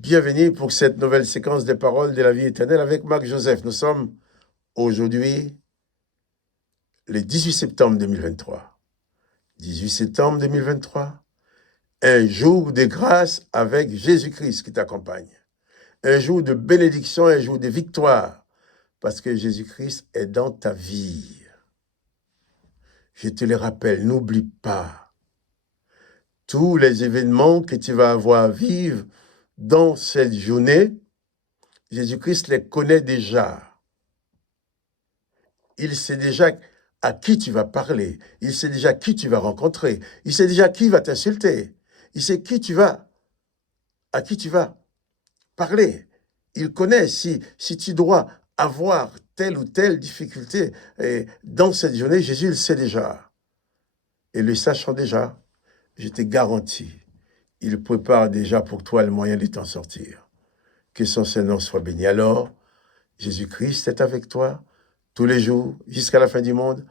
Bienvenue pour cette nouvelle séquence des paroles de la vie éternelle avec Marc Joseph. Nous sommes aujourd'hui le 18 septembre 2023. 18 septembre 2023, un jour de grâce avec Jésus-Christ qui t'accompagne. Un jour de bénédiction, un jour de victoire, parce que Jésus-Christ est dans ta vie. Je te le rappelle, n'oublie pas tous les événements que tu vas avoir à vivre dans cette journée. Jésus-Christ les connaît déjà. Il sait déjà à qui tu vas parler. Il sait déjà qui tu vas rencontrer. Il sait déjà qui va t'insulter. Il sait à qui tu vas parler. Il connaît si tu dois avoir telle ou telle difficulté. Et dans cette journée, Jésus le sait déjà. Et le sachant déjà, je te garantis, il prépare déjà pour toi le moyen de t'en sortir. Que son Saint-Nom soit béni. Alors, Jésus-Christ est avec toi tous les jours, jusqu'à la fin du monde.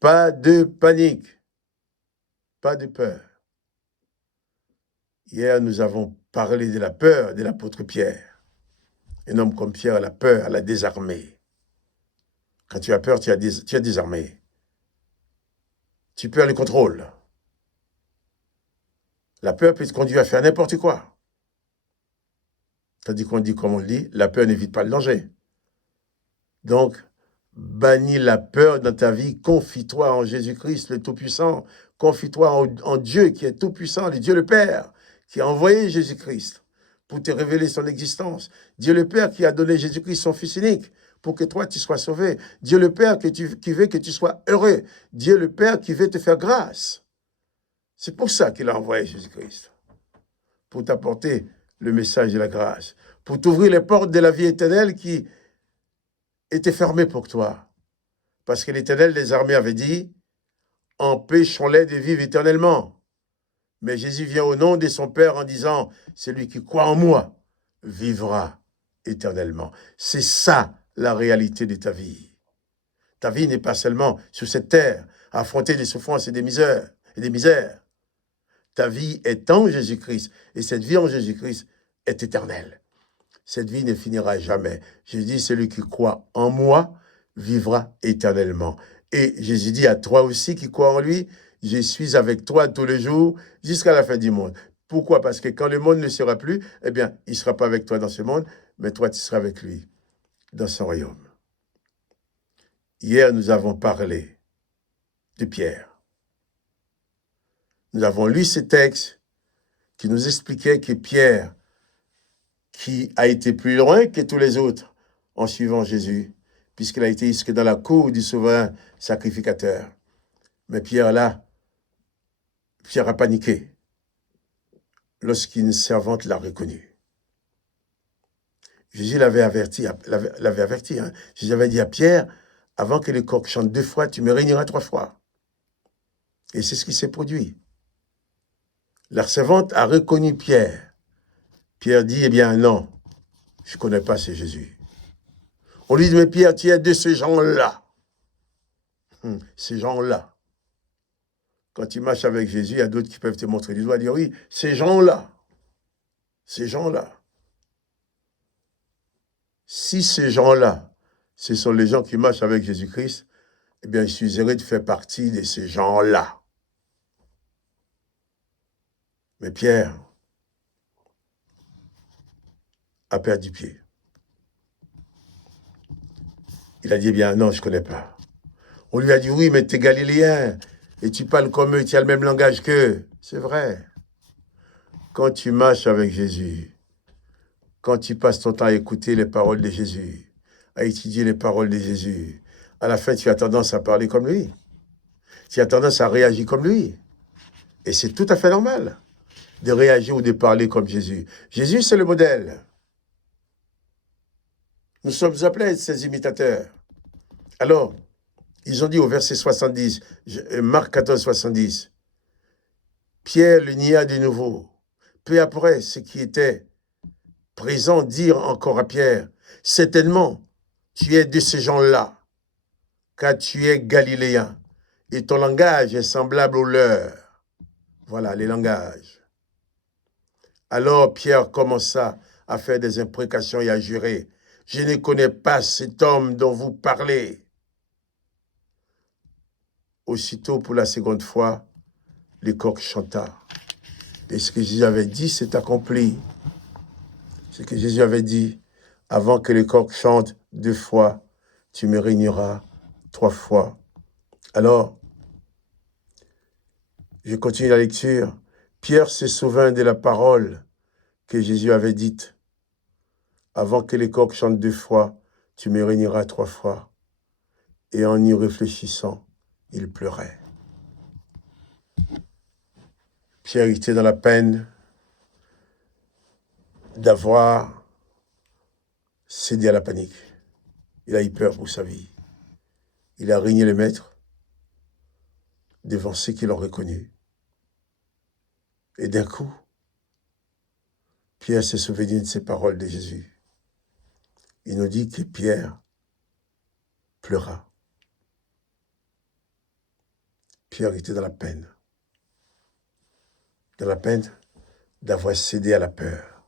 Pas de panique, pas de peur. Hier, nous avons parlé de la peur de l'apôtre Pierre. Un homme comme Pierre a la peur, elle a désarmé. Quand tu as peur, tu as désarmé. Tu perds le contrôle. La peur peut te conduire à faire n'importe quoi. Tandis qu'on dit, comme on le dit, la peur n'évite pas le danger. Donc, bannis la peur dans ta vie, confie-toi en Jésus-Christ, le Tout-Puissant. Confie-toi en Dieu qui est Tout-Puissant, le Dieu le Père, qui a envoyé Jésus-Christ pour te révéler son existence. Dieu le Père qui a donné Jésus-Christ son Fils unique pour que toi, tu sois sauvé. Dieu le Père qui veut que tu sois heureux. Dieu le Père qui veut te faire grâce. C'est pour ça qu'il a envoyé Jésus-Christ, pour t'apporter le message de la grâce, pour t'ouvrir les portes de la vie éternelle qui étaient fermées pour toi. Parce que l'Éternel des armées avait dit, empêchons-les de vivre éternellement. Mais Jésus vient au nom de son Père en disant, celui qui croit en moi vivra éternellement. C'est ça la réalité de ta vie. Ta vie n'est pas seulement sur cette terre, à affronter des souffrances et des misères. Ta vie est en Jésus-Christ, et cette vie en Jésus-Christ est éternelle. Cette vie ne finira jamais. Jésus dit, celui qui croit en moi vivra éternellement. Et Jésus dit à toi aussi qui crois en lui, je suis avec toi tous les jours jusqu'à la fin du monde. Pourquoi? Parce que quand le monde ne sera plus, eh bien, il ne sera pas avec toi dans ce monde, mais toi, tu seras avec lui dans son royaume. Hier, nous avons parlé de Pierre. Nous avons lu ce texte qui nous expliquait que Pierre, qui a été plus loin que tous les autres en suivant Jésus, puisqu'il a été jusque dans la cour du souverain sacrificateur. Mais Pierre a paniqué lorsqu'une servante l'a reconnu. Jésus l'avait averti. Jésus avait dit à Pierre, avant que le coq chante 2 fois, tu me régneras 3 fois. Et c'est ce qui s'est produit. La servante a reconnu Pierre. Pierre dit, eh bien non, je ne connais pas ce Jésus. On lui dit, mais Pierre, tu es de ces gens-là. Ces gens-là. Quand tu marches avec Jésus, il y a d'autres qui peuvent te montrer du doigt, dire, oui, ces gens-là. Ces gens-là. Si ces gens-là, ce sont les gens qui marchent avec Jésus-Christ, eh bien, je suis heureux de faire partie de ces gens-là. Mais Pierre a perdu pied. Il a dit, eh bien, non, je ne connais pas. On lui a dit, oui, mais tu es galiléen, et tu parles comme eux, tu as le même langage qu'eux. C'est vrai. Quand tu marches avec Jésus, quand tu passes ton temps à écouter les paroles de Jésus, à étudier les paroles de Jésus, à la fin, tu as tendance à parler comme lui. Tu as tendance à réagir comme lui. Et c'est tout à fait normal de réagir ou de parler comme Jésus. Jésus, c'est le modèle. Nous sommes appelés à être ses imitateurs. Alors, ils ont dit au verset 70, Marc 14, 70, Pierre le nia de nouveau. Peu après, ce qui était présent dire encore à Pierre, certainement, tu es de ces gens-là, car tu es galiléen, et ton langage est semblable au leur. Voilà, les langages. Alors Pierre commença à faire des imprécations et à jurer. Je ne connais pas cet homme dont vous parlez. Aussitôt, pour la seconde fois, le coq chanta. Et ce que Jésus avait dit s'est accompli. Ce que Jésus avait dit, avant que le coq chante 2 fois, tu me régneras 3 fois. Alors, je continue la lecture. Pierre se souvint de la parole que Jésus avait dite. Avant que le coq chante 2 fois, tu me régneras 3 fois. Et en y réfléchissant, il pleurait. Pierre était dans la peine d'avoir cédé à la panique. Il a eu peur pour sa vie. Il a régné le maître devant ceux qui l'ont reconnu. Et d'un coup, Pierre s'est souvenu de ces paroles de Jésus. Il nous dit que Pierre pleura. Pierre était dans la peine. Dans la peine d'avoir cédé à la peur.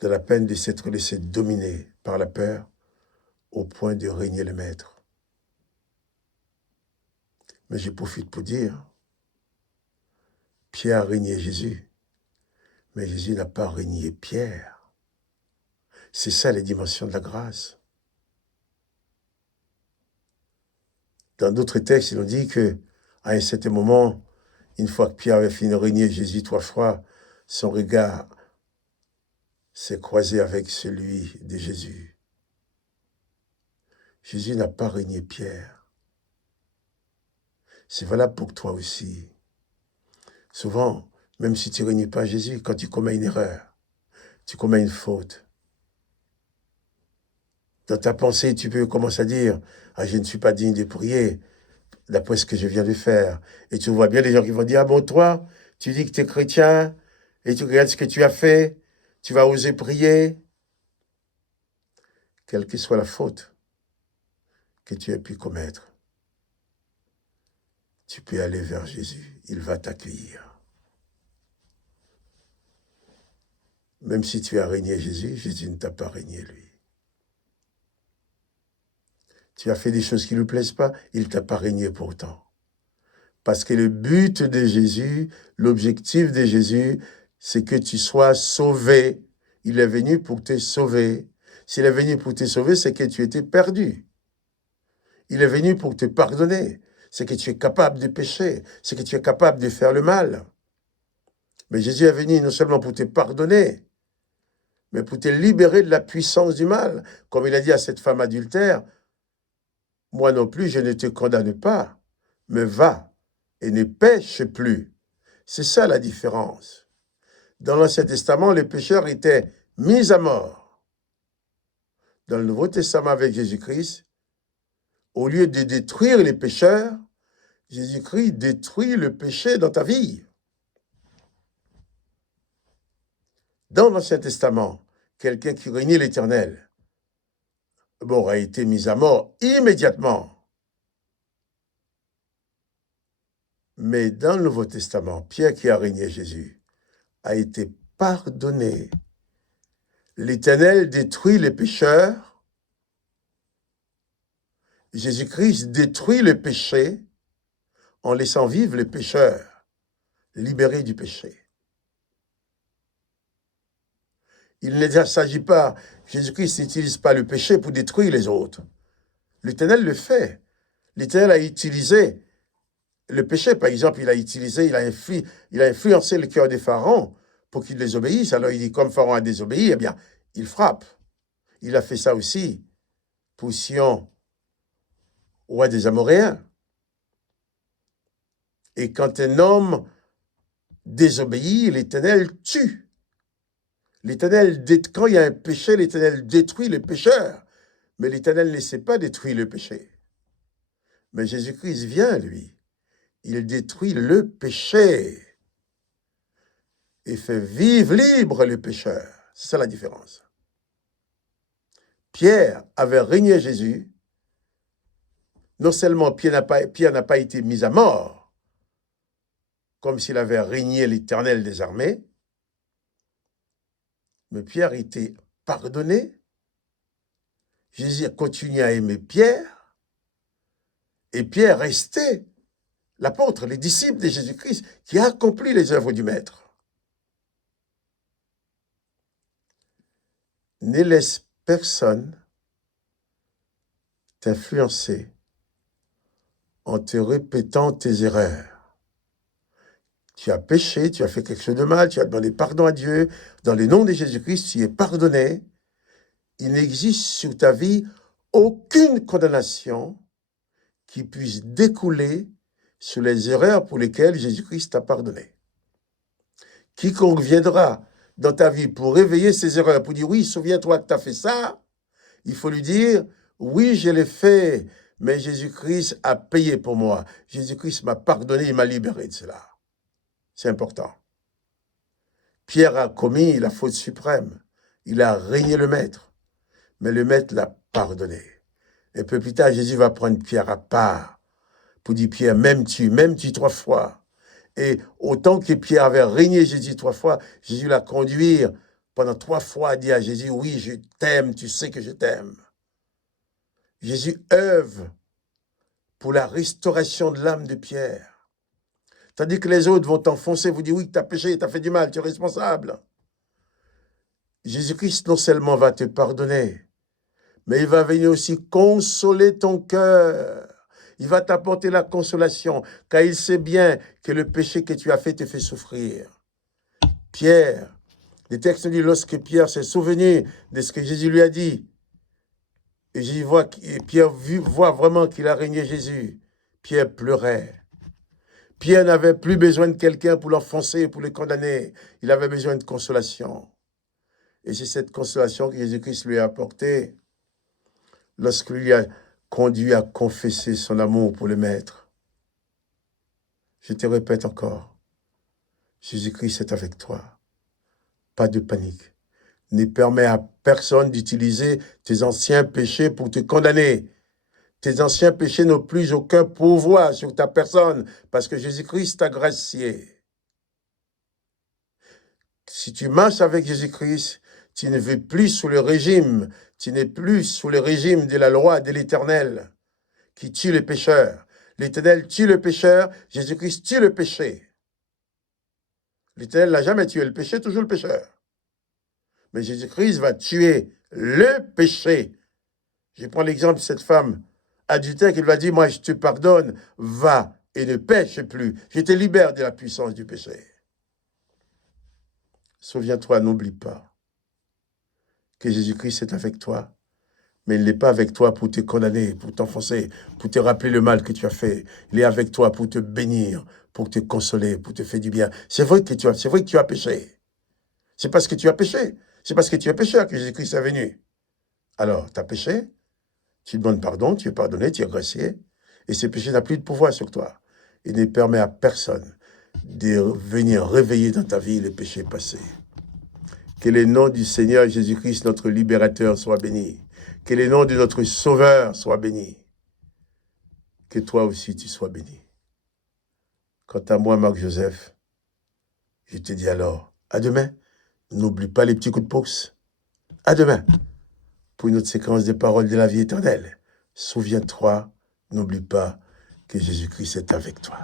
Dans la peine de s'être laissé dominer par la peur au point de régner le maître. Mais je profite pour dire, Pierre a régné Jésus, mais Jésus n'a pas régné Pierre. C'est ça les dimensions de la grâce. Dans d'autres textes, il nous dit qu'à un certain moment, une fois que Pierre avait fini de régner Jésus 3 fois, son regard s'est croisé avec celui de Jésus. Jésus n'a pas régné Pierre. C'est valable pour toi aussi. Souvent, même si tu ne régnes pas Jésus, quand tu commets une erreur, tu commets une faute, dans ta pensée, tu peux commencer à dire « Ah, je ne suis pas digne de prier, d'après ce que je viens de faire. » Et tu vois bien les gens qui vont dire « Ah bon, toi, tu dis que tu es chrétien, et tu regardes ce que tu as fait, tu vas oser prier. » Quelle que soit la faute que tu aies pu commettre, tu peux aller vers Jésus. Il va t'accueillir. Même si tu as régné Jésus, Jésus ne t'a pas régné lui. Tu as fait des choses qui ne lui plaisent pas, il ne t'a pas régné pourtant. Parce que le but de Jésus, l'objectif de Jésus, c'est que tu sois sauvé. Il est venu pour te sauver. S'il est venu pour te sauver, c'est que tu étais perdu. Il est venu pour te pardonner. C'est que tu es capable de pécher. C'est que tu es capable de faire le mal. Mais Jésus est venu non seulement pour te pardonner, mais pour te libérer de la puissance du mal. Comme il a dit à cette femme adultère, « Moi non plus, je ne te condamne pas, mais va et ne pêche plus. » C'est ça la différence. Dans l'Ancien Testament, les pécheurs étaient mis à mort. Dans le Nouveau Testament avec Jésus-Christ, au lieu de détruire les pécheurs, Jésus-Christ détruit le péché dans ta vie. Dans l'Ancien Testament, quelqu'un qui régnait l'Éternel a été mis à mort immédiatement. Mais dans le Nouveau Testament, Pierre qui a régné Jésus a été pardonné. L'Éternel détruit les pécheurs. Jésus-Christ détruit le péché en laissant vivre les pécheurs, libérés du péché. Il ne s'agit pas, Jésus-Christ n'utilise pas le péché pour détruire les autres. L'Éternel le fait. L'Éternel a utilisé le péché, par exemple, il a influencé le cœur des pharaons pour qu'ils désobéissent. Alors il dit, comme Pharaon a désobéi, eh bien, il frappe. Il a fait ça aussi pour Sion, roi des Amoréens. Et quand un homme désobéit, l'Éternel tue. Quand il y a un péché, l'Éternel détruit les pécheurs. Mais l'Éternel ne sait pas détruire le péché. Mais Jésus-Christ vient, lui. Il détruit le péché et fait vivre libre le pécheur. C'est ça la différence. Pierre avait régné Jésus. Non seulement Pierre n'a pas été mis à mort, comme s'il avait régné l'Éternel des armées, Mais Pierre était pardonné. Jésus a continué à aimer Pierre. Et Pierre restait l'apôtre, les disciples de Jésus-Christ, qui a accompli les œuvres du Maître. Ne laisse personne t'influencer en te répétant tes erreurs. Tu as péché, tu as fait quelque chose de mal, tu as demandé pardon à Dieu. Dans le nom de Jésus-Christ, tu es pardonné. Il n'existe sur ta vie aucune condamnation qui puisse découler sur les erreurs pour lesquelles Jésus-Christ t'a pardonné. Quiconque viendra dans ta vie pour réveiller ses erreurs, pour dire, oui, souviens-toi que tu as fait ça, il faut lui dire, oui, je l'ai fait, mais Jésus-Christ a payé pour moi. Jésus-Christ m'a pardonné, il m'a libéré de cela. C'est important. Pierre a commis la faute suprême. Il a régné le Maître, mais le Maître l'a pardonné. Un peu plus tard, Jésus va prendre Pierre à part pour dire, Pierre, m'aimes-tu 3 fois. Et autant que Pierre avait régné Jésus 3 fois, Jésus l'a conduit pendant 3 fois à dire à Jésus, oui, je t'aime, tu sais que je t'aime. Jésus œuvre pour la restauration de l'âme de Pierre. Tandis que les autres vont t'enfoncer, vous dire, oui, tu as péché, tu as fait du mal, tu es responsable. Jésus-Christ non seulement va te pardonner, mais il va venir aussi consoler ton cœur. Il va t'apporter la consolation, car il sait bien que le péché que tu as fait te fait souffrir. Pierre, le texte dit, lorsque Pierre s'est souvenu de ce que Jésus lui a dit, et Pierre voit vraiment qu'il a régné Jésus, Pierre pleurait. Pierre n'avait plus besoin de quelqu'un pour l'enfoncer, pour le condamner. Il avait besoin de consolation. Et c'est cette consolation que Jésus-Christ lui a apportée lorsqu'il lui a conduit à confesser son amour pour le Maître. Je te répète encore, Jésus-Christ est avec toi. Pas de panique. Ne permets à personne d'utiliser tes anciens péchés pour te condamner. Tes anciens péchés n'ont plus aucun pouvoir sur ta personne parce que Jésus-Christ t'a gracié. Si tu marches avec Jésus-Christ, tu ne vis plus sous le régime, tu n'es plus sous le régime de la loi de l'Éternel qui tue les pécheurs. L'Éternel tue le pécheur, Jésus-Christ tue le péché. L'Éternel n'a jamais tué le péché, toujours le pécheur. Mais Jésus-Christ va tuer le péché. Je prends l'exemple de cette femme adultère qui lui a dit, moi je te pardonne, va et ne pêche plus. Je te libère de la puissance du péché. Souviens-toi, n'oublie pas que Jésus-Christ est avec toi, mais il n'est pas avec toi pour te condamner, pour t'enfoncer, pour te rappeler le mal que tu as fait. Il est avec toi pour te bénir, pour te consoler, pour te faire du bien. C'est vrai que tu as péché. C'est parce que tu as péché. C'est parce que tu es pécheur que Jésus-Christ est venu. Alors, tu as péché, tu demandes pardon, tu es pardonné, tu es gracié, et ce péché n'a plus de pouvoir sur toi. Il ne permet à personne de venir réveiller dans ta vie les péchés passés. Que le nom du Seigneur Jésus-Christ, notre libérateur, soit béni. Que le nom de notre Sauveur soit béni. Que toi aussi tu sois béni. Quant à moi, Marc-Joseph, je te dis alors, à demain. N'oublie pas les petits coups de pouce. À demain pour une autre séquence des paroles de la vie éternelle. Souviens-toi, n'oublie pas que Jésus-Christ est avec toi.